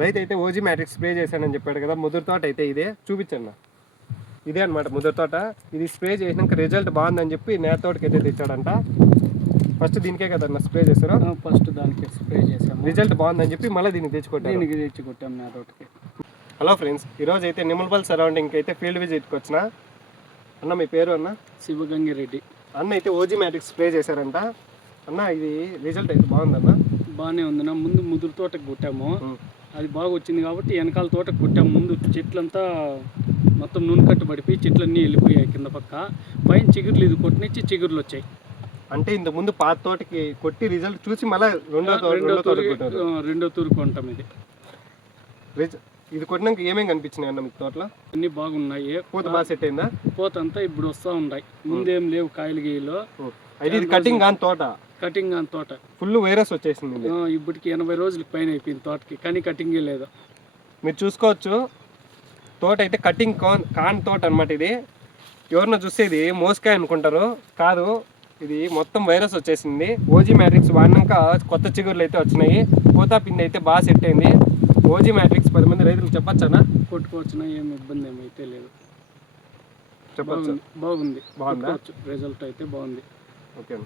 రైతు అయితే OG matrix spray చేశానని చెప్పాడు కదా, ముదురు తోట అయితే ఇదే చూపించండి. ఇదే అనమాట ముదురు తోట. ఇది స్ప్రే చేసినాక రిజల్ట్ బాగుందని చెప్పి నేత తోటకి అయితే తెచ్చాడంట. ఫస్ట్ దీనికే కదన్నా స్ప్రే చేశారు? ఫస్ట్ దానికి స్ప్రే చేసాము, రిజల్ట్ బాగుందని చెప్పి మళ్ళీ దీనికి తెచ్చుకొట్టాము నేత తోటకి. హలో ఫ్రెండ్స్, ఈరోజు అయితే నిమ్మలపల్లి సరౌండింగ్కి అయితే ఫీల్డ్ విజిట్కి వచ్చిన. అన్న మీ పేరు అన్న? శివగంగిరెడ్డి. అన్న అయితే ఓజీ మ్యాట్రిక్స్ స్ప్రే చేశారంట. అన్న ఇది రిజల్ట్ అయితే బాగుందన్న? బాగానే ఉందన్న. ముందు ముదురు తోటకు కొట్టాము, అది బాగా వచ్చింది కాబట్టి వెనకాల తోటకు కొట్టాము. ముందు చెట్లంతా మొత్తం నూనె కట్టు పడిపోయి చెట్లన్నీ వెళ్ళిపోయాయి కింద పక్క. పైన చిగుర్లు ఇది కొట్టినిచ్చి చిగుర్లు వచ్చాయి. అంటే ఇంత ముందు పాత తోటకి కొట్టి రిజల్ట్ చూసి మళ్ళీ రెండో తూరు కొంటాం. ఇది కొట్టినాక ఏమేమి కనిపించినాయి అన్న మీకు తోటలో? అన్ని బాగున్నాయి. పూత బాగా సెట్ అయిందా? పూత అంతా ఇప్పుడు వస్తూ ఉన్నాయి, ముందేం లేవు కాయలు గీయలు. అయితే ఇది కటింగ్ కాని తోట? కటింగ్ కాని తోట. ఫుల్ వైరస్ వచ్చేసింది. ఇప్పటికి 80 రోజులకి పైన అయిపోయింది తోటకి, కానీ కటింగే లేదు. మీరు చూసుకోవచ్చు, తోట అయితే కటింగ్ కాని తోట అనమాట. ఇది ఎవరినో చూస్తే ఇది మోసకాయ అనుకుంటారు, కాదు, ఇది మొత్తం వైరస్ వచ్చేసింది. ఓజీ మ్యాట్రిక్స్ వాడినాక కొత్త చిగుర్లు అయితే వచ్చినాయి. పూత పిండి అయితే బాగా సెట్ అయింది. ఓజీ మ్యాట్రిక్స్ 10 మంది రైతులకు చెప్పొచ్చనా? కొట్టుకోవచ్చునా, ఏమి ఇబ్బంది ఏమైతే లేదు. చెప్పచ్చు. బాగుంది. బాగుందా? రిజల్ట్ అయితే బాగుంది. ఓకే.